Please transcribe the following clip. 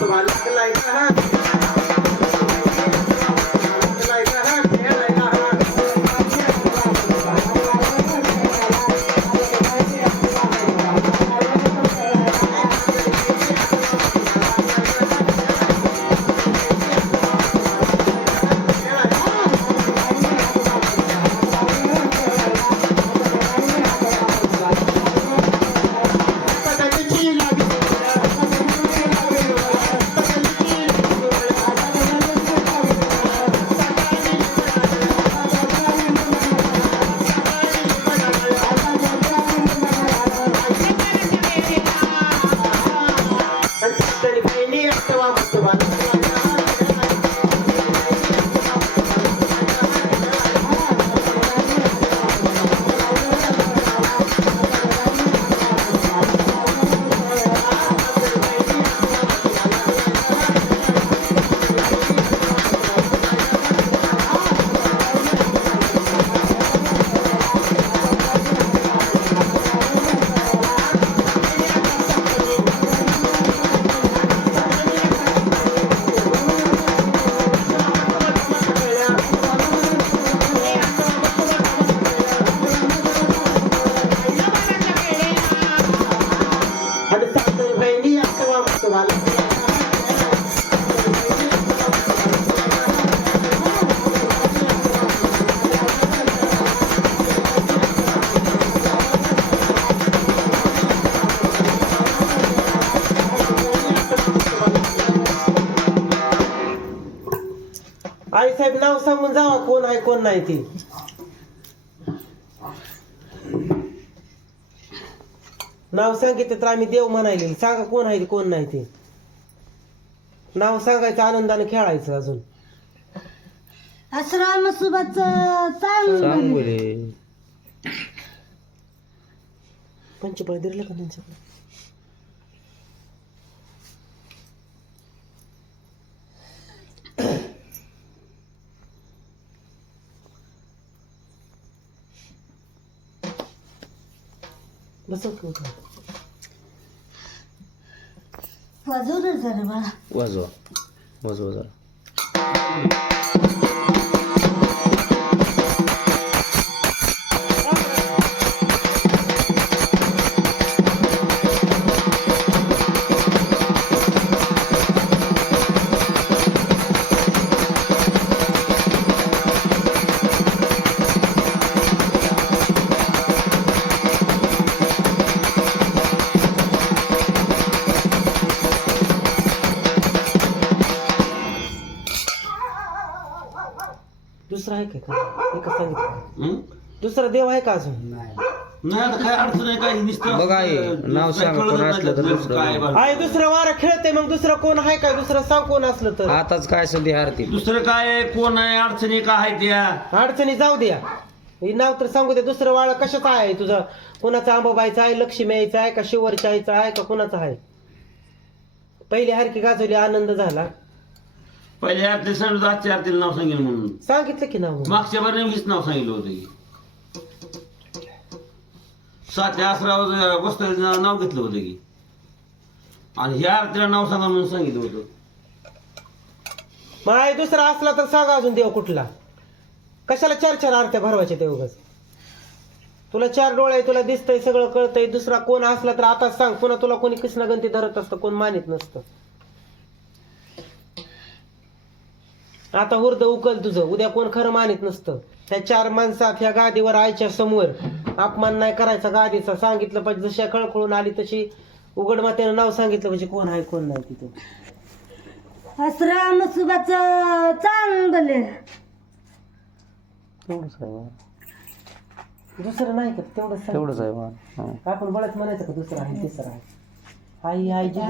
तुम्हाला लागलाय है नाव सांगून जावा कोण आहे कोण नाही ते. नाव सांगितलं तर आम्ही देव म्हणायले. सांगा कोण आहे कोण नाही ते. नाव सांगायचं आनंदाने खेळायचं अजून. असं नसुबाच चांग सांग बोले पंचपळ दिलं का त्यांच्याकडे? वाजव रे जरा मला. वाजवा. वाजवा जरा. दुसरं आहे का काय एकच सांगितलं हं? दुसरा देव आहे का अजून? नाही. आता काय अडचण आहे काय नुसतं बघा हे, असं, नाव काय सांगा, कोण नाही असलं तर दुसरं काय नाव. बा- आहे दुसरं वारा खेळते मग दुसरं कोण आहे का? दुसरं सांग कोण असलं तर. आताच काय संधी हारतील दुसरं काय आहे, कोण आहे अडचणी काय आहे त्या? अडचणी जाऊ द्या. हे नाव तर सांगू दे दुसरं वाळ कशाचं आहे तुझं? कोणाचा आंबाबाईचा आहे लक्ष्मी यायचा आहे का शिवरच्या आईचा आहे का कोणाचा आहे? पहिली हारकी गाजवली आनंद झाला. पहिले आरती सांगितलं आजच्या आरतीला नाव सांगेल म्हणून. सांगितलं की नाव मागच्या बार नेमकीच नाव सांगितलं होतं की. सातच्या आसरावर वस्त्राचं नाव घेतलं होतं की. आणि ह्या आरतीला नाव सांगा म्हणून सांगितलं होतं. आहे दुसरा असला तर सांगा अजून देव कुठला. कशाला चार चार आरत्या भरवायच्या ते उगाच? तुला चार डोळे तुला दिसतंय सगळं कळतंय. दुसरा कोण असला तर आता सांग. पुन्हा तुला कोणी कृष्णगंती धरत असतं कोण मानित नसतं. आता हुर्द उकल तुझं उद्या कोण खरं मानित नसतं त्या चार माणसात ह्या गादीवर आयच्या समोर अपमान नाही करायचा गादीचा सांगितलं पाहिजे जशी खळखळून आली तशी उघड मात्यानं नाव सांगितलं म्हणजे कोण आहे कोण नाही तिथं असरा नसुबाच चांगले तेवढंच आहे बा. दुसरं नाही का तेवढं. तेवढंच आहे बा. हं. आपण बळच म्हणायचं का दुसरं आहे तिसरं आहे आई आई जी